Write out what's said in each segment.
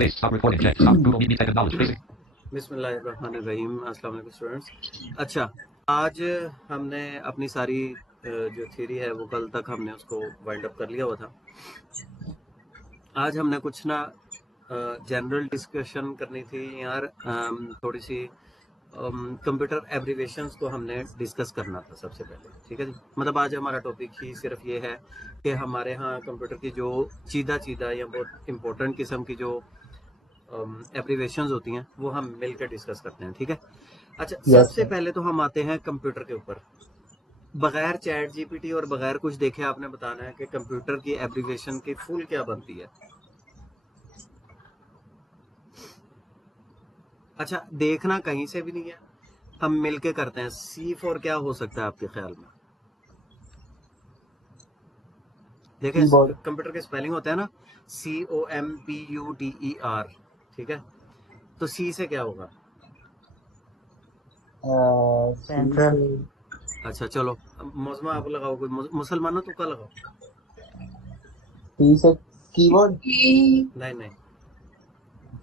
Base. Stop recording. Jet. Stop. Google Meet technology. Basic. बिस्मिल्लाहिर्रहमानिर्रहीम। अस्सलाम वालेकुम स्टूडेंट्स। अच्छा, आज हमने अपनी सारी जो थ्योरी है वो कल तक हमने उसको वाइंड अप कर लिया हुआ था। आज हमने कुछ ना जनरल डिस्कशन करनी थी यार, थोड़ी सी कंप्यूटर एब्रीवेशंस को हमने डिस्कस करना था सबसे पहले। ठीक है जी, मतलब आज हमारा टॉपिक ही सिर्फ ये है कि हमारे यहाँ कंप्यूटर की जो चीदा या बहुत इम्पोर्टेंट किस्म की जो एब्रीवेशंस होती हैं वो हम मिलकर डिस्कस करते हैं। ठीक है। अच्छा, सबसे पहले तो हम आते हैं कंप्यूटर के ऊपर। बगैर चैट जीपीटी और बगैर कुछ देखे आपने बताना है कि कंप्यूटर की एब्रीवेशन की फुल क्या बनती है। अच्छा, देखना कहीं से भी नहीं है, हम मिलके करते हैं। C4 क्या हो सकता है आपके ख्याल में? देखें, कंप्यूटर के स्पेलिंग होता है ना, COMPUTER। ठीक है, तो C से क्या होगा? सेंट्रल। अच्छा चलो, मौसमा आप लगाओ, कोई मुसलमानों तुक्का लगाओ। कीबोर्ड। नहीं।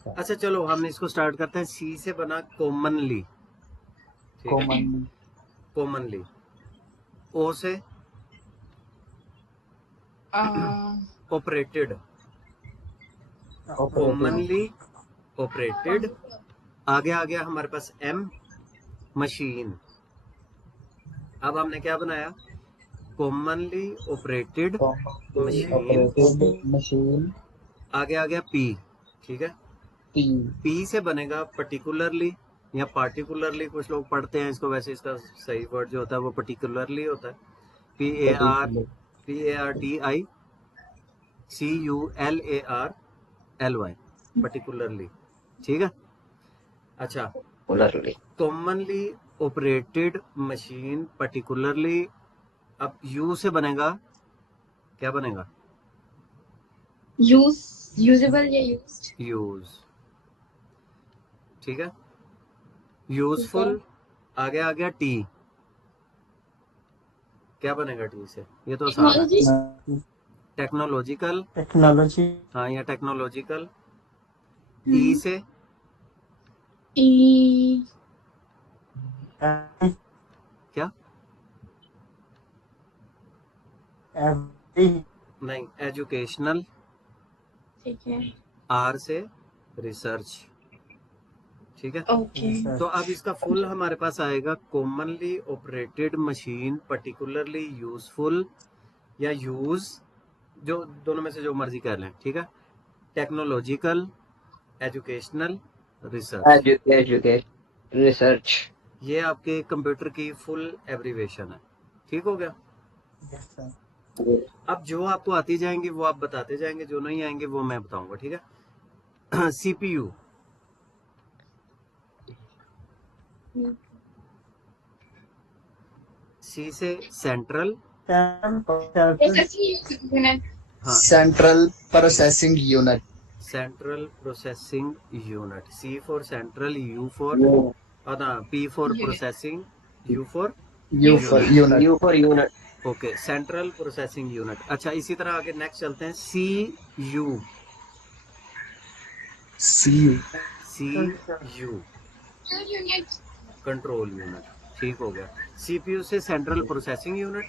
अच्छा चलो, हम इसको स्टार्ट करते हैं। C से बना कॉमनली। ठीक है, कॉमनली। O से ऑपरेटेड। Commonly operated. आगे आ गया हमारे पास M, मशीन। अब हमने क्या बनाया? Commonly operated machine. आगे आ गया P। ठीक है, P से बनेगा पर्टिकुलरली या पार्टिकुलरली, कुछ लोग पढ़ते हैं इसको, वैसे इसका सही वर्ड जो होता है वो पर्टिकुलरली होता है। PARTICULARLY, particularly. ठीक है। अच्छा, कॉमनली ऑपरेटेड मशीन पर्टिकुलरली। अब U से बनेगा, क्या बनेगा? यूजेबल या यूज्ड। यूज। ठीक है, यूजफुल। आगे आ गया T, क्या बनेगा T से? ये तो आसान है। टेक्नोलॉजिकल। टेक्नोलॉजी। हाँ, या टेक्नोलॉजिकल। E से क्या? नहीं, एजुकेशनल। ठीक है, R से रिसर्च। ठीक है। ओके। तो अब इसका फुल हमारे पास आएगा commonly operated machine particularly useful या यूज, जो दोनों में से जो मर्जी कर लें। ठीक है, टेक्नोलॉजिकल, एजुकेशनल, रिसर्च। ये आपके कंप्यूटर की फुल एब्रीवेशन है। ठीक हो गया। अब जो आपको आती जाएंगे वो आप बताते जाएंगे, जो नहीं आएंगे वो मैं बताऊंगा। ठीक है। CPU, C से central. Central processing unit. Central processing unit. C for central, U for P for processing, U for unit. Okay, central processing unit. अच्छा, इसी तरह आगे नेक्स्ट चलते हैं। CU control unit. ठीक हो गया। CPU से सेंट्रल प्रोसेसिंग यूनिट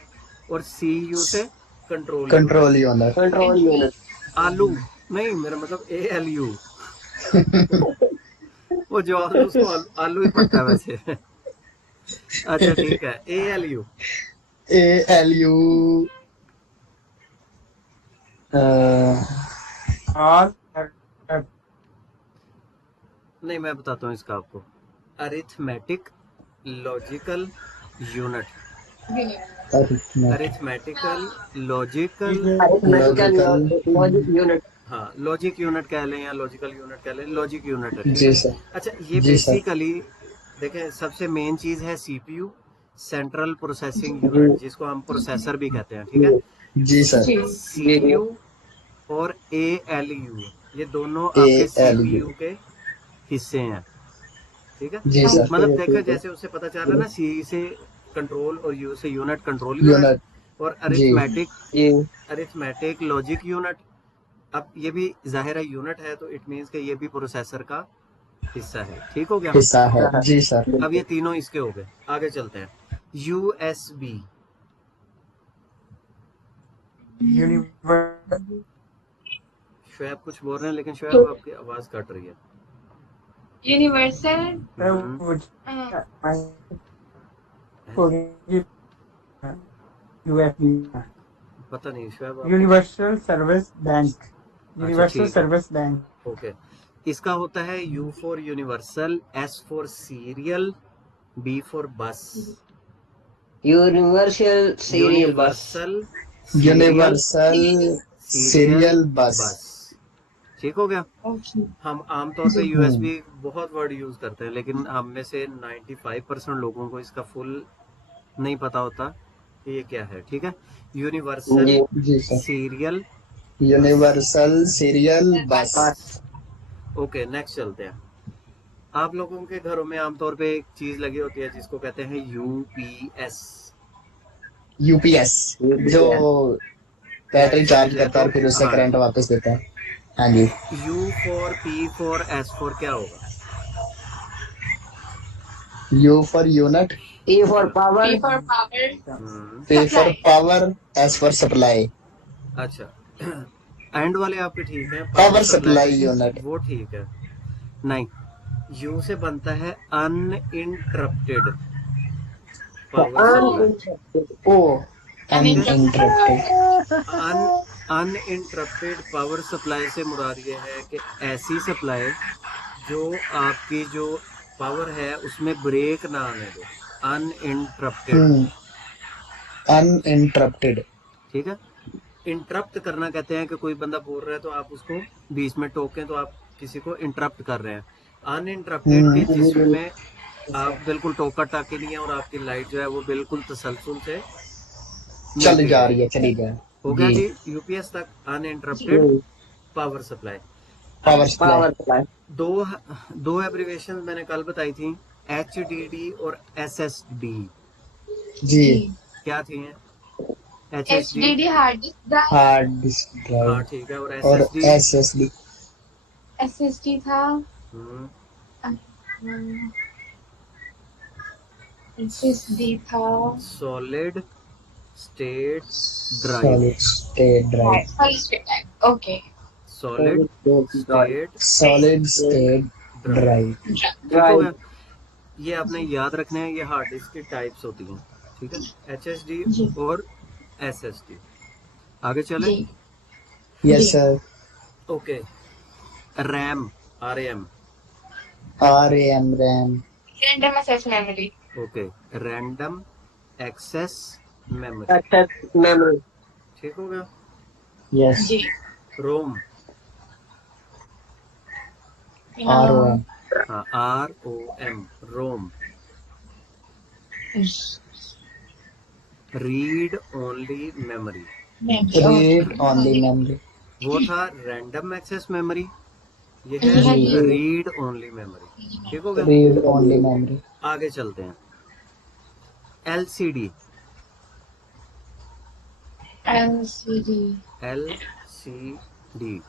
और CU से कंट्रोल यूनिट। आलू नहीं, मेरा मतलब ALU। वो जो उसको आलू ही पड़ता है वैसे। अच्छा ठीक है, ALU। नहीं, मैं बताता हूँ इसका आपको। Arithmetic logical unit. Arithmetical logical unit. हाँ, लॉजिक यूनिट कह लें या लॉजिकल यूनिट कह लें, लॉजिक यूनिट है। ठीक है। अच्छा, ये बेसिकली देखें, सबसे मेन चीज है CPU, सेंट्रल प्रोसेसिंग यूनिट, जिसको हम प्रोसेसर भी कहते हैं। ठीक है। CPU और ALU, ये दोनों आपके CPU के हिस्से हैं। ठीक है। मतलब देखो, जैसे उससे पता चल रहा है ना, C से कंट्रोल और U से यूनिट, कंट्रोल यूनिट। और अरिथमेटिक लॉजिक यूनिट, अब ये भी जाहिर है यूनिट है, तो इट मीन्स कि ये भी प्रोसेसर का हिस्सा है। ठीक हो गया। हिस्सा है जी सर। अब ये तीनों इसके हो गए। आगे चलते हैं। USB। शोएब कुछ बोल रहे हैं, लेकिन शोएब आपकी आवाज कट रही है। Universal. पता नहीं शोएब आप। Universal service bank. Universal service bank. Okay. इसका होता है U for universal, S for serial, B for बस। Universal serial bus. Universal serial बस। ठीक हो गया। Okay. हम आमतौर पे USB बहुत वर्ड यूज करते हैं, लेकिन हम में से 95% लोगों को इसका फुल नहीं पता होता कि ये क्या है। ठीक है। यूनिवर्सल जी जी sir. Serial universal serial bus. Okay, next चलते हैं। आप लोगों के घरों में आमतौर पे एक चीज लगी होती है जिसको कहते हैं UPS। यूपीएस जो बैटरी चार्ज करता है और फिर उससे हाँ। करंट वापस देता है। हाँ जी। U for P for S for क्या होगा? You for unit, P for power. P for power. P for Supply. Power, S for supply. अच्छा, एंड वाले आपके ठीक है। Power supply unit. वो ठीक है। नहीं, U से बनता है अनइंटरप्टेड पावर सप्लाई। ओ अनइंटरप्टेड। अनइंटरप्टेड पावर सप्लाई से मुराद ये है कि ऐसी सप्लाई जो आपकी जो पावर है उसमें ब्रेक ना आने दे। अनइंटरप्टेड। अनइंटरप्टेड। ठीक है। इंटरप्ट करना कहते हैं कि कोई बंदा बोल रहा है तो आप उसको बीच में टोकें तो आप किसी को इंटरप्ट कर रहे हैं। अनइंटरप्टेड के जिसमें आप बिल्कुल टोका टाके नहीं है और आपकी लाइट जो है वो बिल्कुल तसलसल से चल जा रही है, चली जा। हो गया जी। यूपीएस तक uninterrupted power supply. Power supply. Power supply. दो एब्रिवेशन मैंने कल बताई थी, HDD और SSD। जी। क्या थी? HDD hard disk drive. Hard disk हाँ ड्राइव। ठीक है। और और SSD SSD SSD था. SSD था. Solid state drive. Solid state drive. Solid state drive. Okay. Solid state solid state drive. ठीक हो गया। ये आपने याद रखना है, ये हार्ड डिस्क की टाइप्स होती हैं। ठीक है। HSD जी. और SSD। आगे चले। जी. Yes sir. Okay. RAM, RAM। RAM RAM. Random access memory. Okay. Random access memory. Access memory. ठीक हो गया। यस। जी. रोम। ROM। हाँ, ROM ROM. Read only memory. Read only memory. वो था रैंडम एक्सेस मेमोरी, ये है रीड ओनली मेमोरी। ठीक हो गया। Read only memory. आगे चलते हैं। LCD। LCD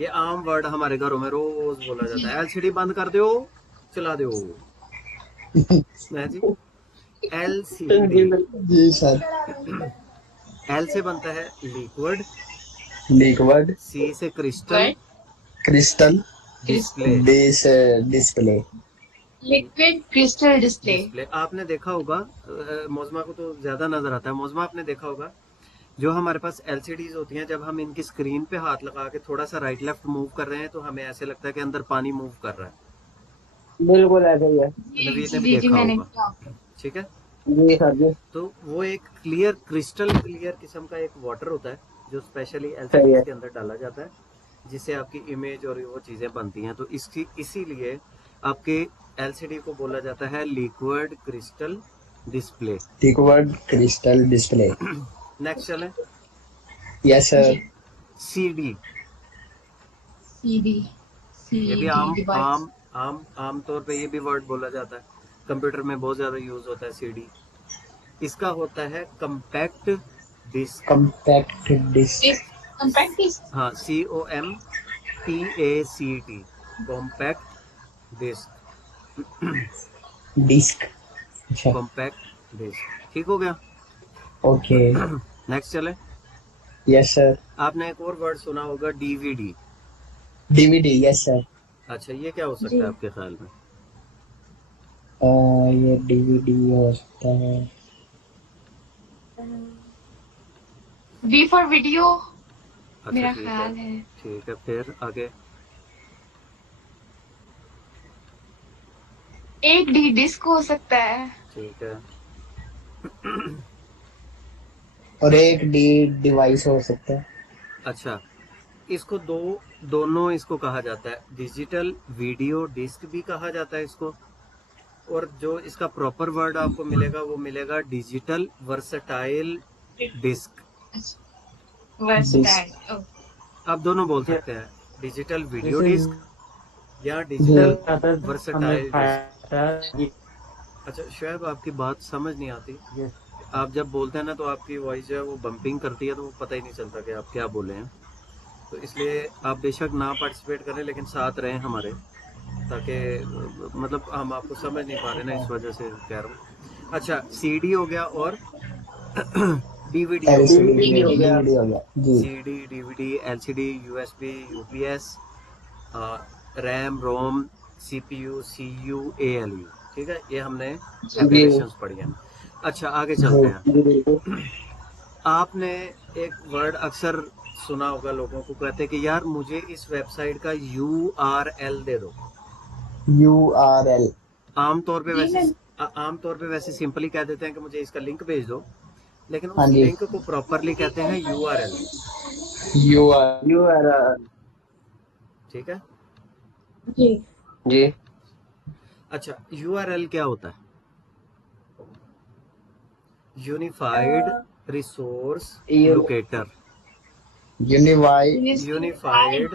ये आम वर्ड हमारे घरों में रोज बोला जाता है। LCD बंद कर दो, चला दो। जी। LCD। जी सर। L से बनता है लिक्विड, लिक्विड, C से crystal, crystal, display. Display. Liquid crystal display. आपने देखा होगा, मोज़मा को तो ज्यादा नजर आता है। मोज़मा आपने देखा होगा जो हमारे पास LCDs होती हैं, जब हम इनकी स्क्रीन पे हाथ लगा के थोड़ा सा राइट लेफ्ट मूव कर रहे हैं तो हमें ऐसे लगता है कि अंदर पानी मूव कर रहा है। बिल्कुल ऐसा ही है। नवीद ने भी देखा होगा। ठीक है। जी सर जी। तो वो एक क्लियर क्रिस्टल क्लियर किस्म का एक वाटर होता है जो स्पेशली LCDs के अंदर डाला जाता है, जिससे आपकी इमेज और वो चीजें बनती हैं। तो इसकी इसीलिए आपके LCD को बोला जाता है liquid crystal display. Liquid crystal display. Next चलें। Yes sir. CD। ये भी आम तौर पे ये भी वर्ड बोला जाता है, कंप्यूटर में बहुत ज्यादा यूज होता है CD। इसका होता है compact disc. Compact disc. Compact disc. हाँ, COMPACT, कॉम्पैक्ट डिस्क। डिस्क। अच्छा। कॉम्पैक्ट डिस्क, ठीक हो गया। ओके। नेक्स्ट चले। Yes sir. आपने एक और वर्ड सुना होगा, डीवीडी। डीवीडी। Yes sir. अच्छा, ये क्या हो जी। सकता है आपके ख्याल में? ये डीवीडी हो सकता है। V for video. अच्छा, मेरा ठीक है, ख्याल है। ठीक है, फिर आगे। एक डी डिस्क हो सकता है। ठीक है। और एक डी डिवाइस हो सकता है। अच्छा, इसको दोनों इसको कहा जाता है, डिजिटल वीडियो डिस्क भी कहा जाता है इसको, और जो इसका प्रॉपर वर्ड आपको मिलेगा वो मिलेगा digital versatile disc. Disc. Versatile. Oh. आप दोनों बोल सकते हैं, digital video This is disc या जी। डिजिटल हमने वर्सटाइल डिस्क। खाया था। अच्छा शुएब, आपकी बात समझ नहीं आती। Yes. आप जब बोलते हैं ना तो आपकी वॉइस जो है वो बम्पिंग करती है, तो वो पता ही नहीं चलता कि आप क्या बोले हैं। तो इसलिए आप बेशक ना पार्टिसिपेट करें लेकिन साथ रहें हमारे, ताकि मतलब हम आपको समझ नहीं पा रहे ना, इस वजह से कह रहा हूँ। अच्छा, सीडी हो गया और डीवीडी हो गया। एलसीडी। DVD हो गया। डीवीडी हो गया जी। CD, DVD, LCD, USB, UPS, RAM, ROM, CPU, CU, ALU. ठीक है, ये हमने जी एब्रिविएशंस पढ़ी हैं। अच्छा, आगे चलते जी। हैं। जी बिल्कुल। आपने एक वर्ड अक्सर सुना होगा, लोगों को कहते हैं कि यार मुझे इस वेबसाइट का URL दे दो। URL। आमतौर पे जी वैसे मैम। आमतौर पे वैसे सिंपली कह देते हैं कि मुझे इसका लिंक भेज दो, लेकिन हाँ उस जी। लिंक को प्रॉपरली कहते हैं URL। URL। You are ठीक है। जी। जी अच्छा, URL क्या होता है? Unified resource locator. Unified unified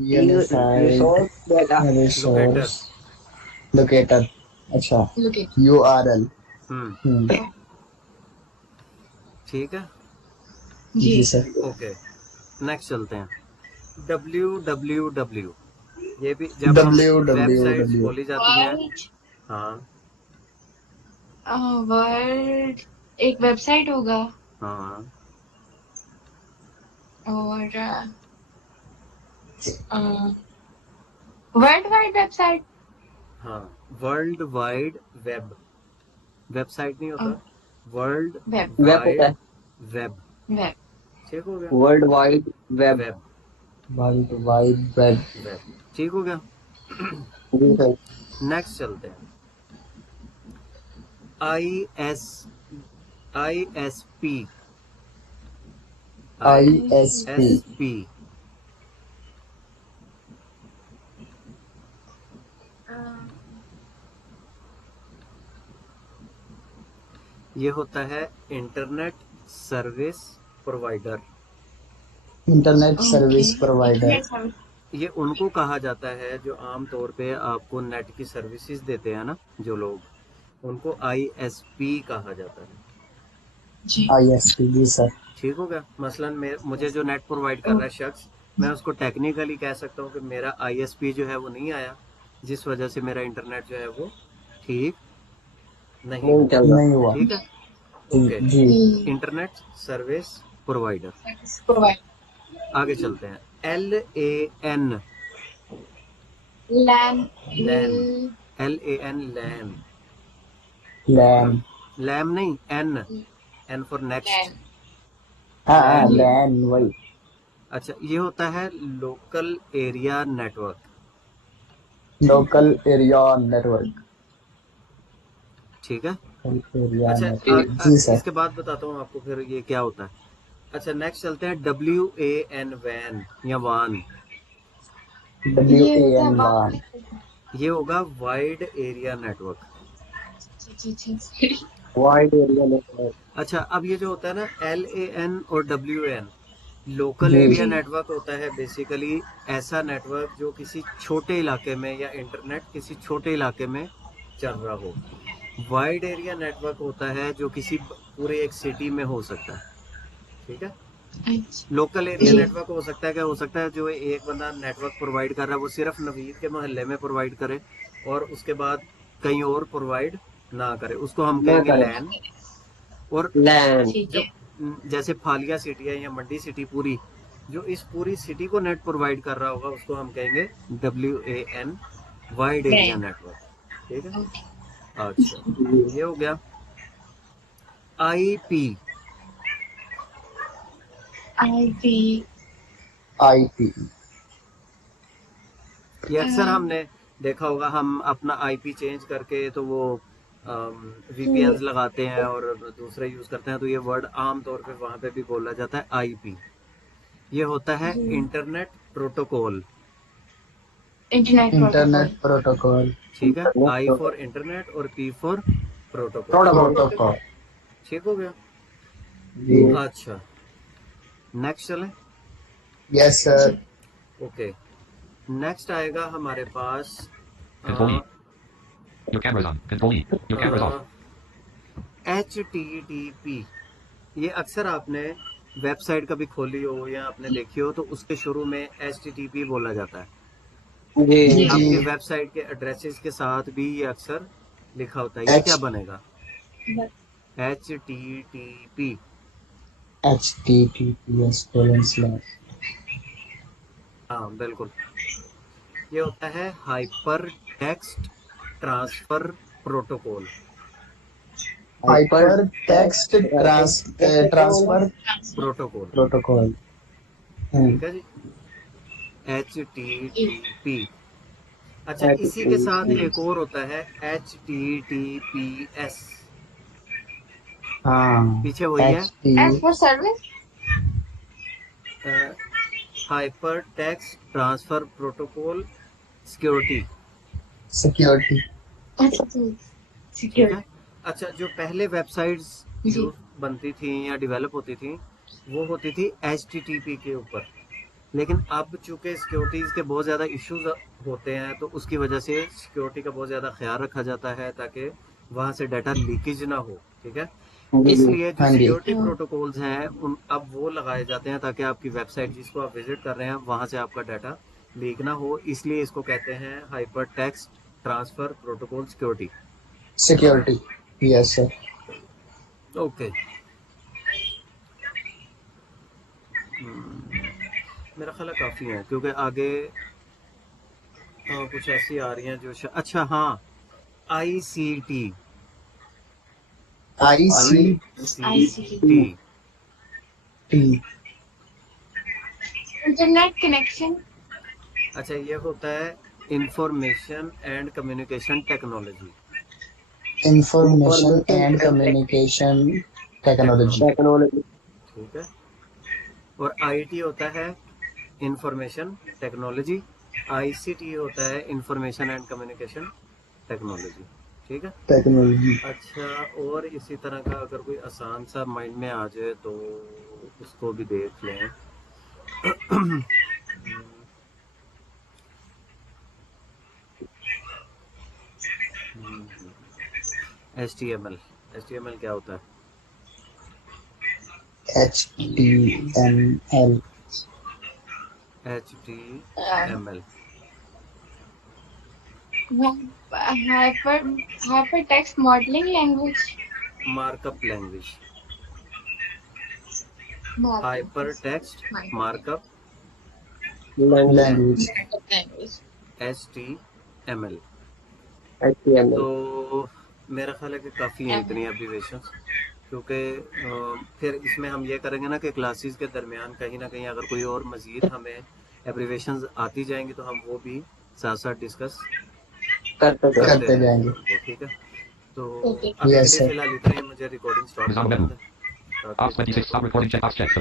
unified resource data. Locator. Resource locator. अच्छा। Look at. URL। हम्म, ठीक है, जी जी। सर। ओके। नेक्स्ट चलते हैं। www, ये भी जब हम वेबसाइट्स www। खोली जाती हैं। वर्ड। हाँ वर्ड एक वेबसाइट होगा। हाँ। और वर्ल्ड वाइड वेबसाइट। हाँ, वर्ल्ड वाइड वेब। वेबसाइट नहीं होता, वर्ल्ड वेब। Web होता है। Wide web. वेब। ठीक हो गया, World Wide Web. Web, world wide web. Web, ठीक हो गया। जी सर। नेक्स्ट चलते हैं। ISP। ISP। ISP ये होता है internet service provider. Internet service provider. ये उनको कहा जाता है जो आमतौर पे आपको नेट की सर्विसेज देते हैं ना, जो लोग, उनको ISP कहा जाता है। जी। ISP। जी सर। ठीक हो गया। मसलन मुझे जो नेट प्रोवाइड कर रहा है शख्स, मैं उसको टेक्निकली कह सकता हूँ कि मेरा ISP जो है वो नहीं आया, जिस वजह से मेरा इंटरनेट जो है वो ठीक नहीं नहीं हुआ। चल रहा। नहीं हुआ। ठीक है, ओके। जी। Internet service provider. प्रोवाइड। आगे चलते हैं। LAN, LAN. LAN, LAN, LAN. LAN. Lam नहीं, N फॉर नेक्स्ट। हाँ लैन। लैन वही। अच्छा, ये होता है local area network. Local area network. ठीक है। एरिया अच्छा, नेटवर्क। जी सर। इसके बाद बताता हूँ आपको फिर ये क्या होता है। अच्छा, नेक्स्ट चलते हैं। WAN, वैन या वान। WAN वान। ये होगा wide area network. Wide area network. अच्छा, अब ये जो होता है ना LAN और WAN, लोकल जी। एरिया नेटवर्क होता है बेसिकली ऐसा नेटवर्क जो किसी छोटे इलाके में, या इंटरनेट किसी छोटे इलाके में चल रहा हो। वाइड एरिया नेटवर्क होता है जो किसी पूरे एक सिटी में हो सकता है। ठीक है, अच्छा, लोकल एरिया जी। नेटवर्क हो सकता है, क्या हो सकता है जो एक बंदा नेटवर्क प्रोवाइड कर रहा है वो सिर्फ नवीद के मोहल्ले में प्रोवाइड करे और उसके बाद कहीं और प्रोवाइड ना करे, उसको हम ना कहेंगे करे। लैन। और लैन। ठीक जो है। जैसे फालिया सिटी है या मंडी सिटी पूरी, जो इस पूरी सिटी को नेट प्रोवाइड कर रहा होगा उसको हम कहेंगे WAN, wide area Right. Network. ठीक है। Okay. अच्छा, ये हो गया। IP, IP. IP। ये अक्सर uh, हमने देखा होगा, हम अपना IP चेंज करके तो वो तो VPNs लगाते हैं और दूसरे यूज करते हैं, तो ये वर्ड आम तौर पे वहां पे भी बोला जाता है IP। ये होता है जी, internet protocol. Internet internet protocol. Protocol. ठीक है, I फॉर इंटरनेट और P for protocol. Protocol. Protocol. ठीक हो गया। जी। अच्छा, नेक्स्ट चले। यस जी। सर। ओके, नेक्स्ट आएगा हमारे पास Control E. Your camera's on. Control E. Your camera's off. HTTP। ये अक्सर आपने वेबसाइट कभी खोली हो या आपने देखी हो तो उसके शुरू में HTTP बोला जाता है। जी। जी। आपकी जी। वेबसाइट के एड्रेसेस के साथ भी ये अक्सर लिखा होता है। ये क्या H बनेगा? HTTP। HTTPS:// हाँ बिल्कुल, ये होता है hyper text transfer protocol. Hyper hyper text transfer protocol. Protocol. ठीक है जी, HTTP। अच्छा, इसी के साथ एक और होता है HTTPS। हाँ। पीछे वही है, As for service. Hyper text transfer protocol security. Security. अच्छा, ठीक सिक्योर। है। अच्छा, जो पहले वेबसाइट्स जी। यूज बनती थी या डेवलप होती थी वो होती थी HTTP के ऊपर, लेकिन अब चूंकि सिक्योरिटीज के बहुत ज़्यादा इश्यूज होते हैं तो उसकी वजह से सिक्योरिटी का बहुत ज़्यादा ख्याल रखा जाता है ताकि वहाँ से डाटा लीकेज ना हो। ठीक है, जी। इसलिए जो हाँ जी। सिक्योरिटी प्रोटोकॉल्स हैं उन अब वो लगाए जाते हैं ताकि आपकी वेबसाइट जिसको आप विजिट कर रहे हैं वहाँ से आपका डाटा लीक ना हो, इसलिए इसको कहते हैं hyper text transfer protocol security. Security. Yes sir. Okay, मेरा ख्याल है काफ़ी है क्योंकि आगे कुछ ऐसी आ रही हैं जो अच्छा हाँ, ICT। ICT। ICT। Internet connection. अच्छा, ये होता है information and communication technology. Information and communication technology. Technology. ठीक है, और IT होता है इंफॉर्मेशन टेक्नोलॉजी। ICT होता है इंफॉर्मेशन एंड कम्युनिकेशन टेक्नोलॉजी। ठीक है। टेक्नोलॉजी। अच्छा, और इसी तरह का अगर कोई आसान सा माइंड में आ जाए तो उसको भी देख लें। HTML क्या होता है? HTML। HTML hyper text modelling language. Markup language. Hyper text markup language. Language HTML। HTML। तो मेरा ख्याल है कि काफ़ी है इतनी एब्रीवेशंस, क्योंकि फिर इसमें हम ये करेंगे ना कि क्लासेस के दरमियान कहीं ना कहीं अगर कोई और मज़ीद हमें एब्रीवेशंस आती जाएंगी तो हम वो भी साथ साथ डिस्कस करते करते करते रहेंगे जाएंगे। उनको। ठीक है, तो ओके। अभी के यस लिए सर। फ़िलहाल इतना ही, मुझे रिकॉर्डिंग स्टॉप Is on करना menu. है ताकि Ops 26. Stop recording. Checkbox checked.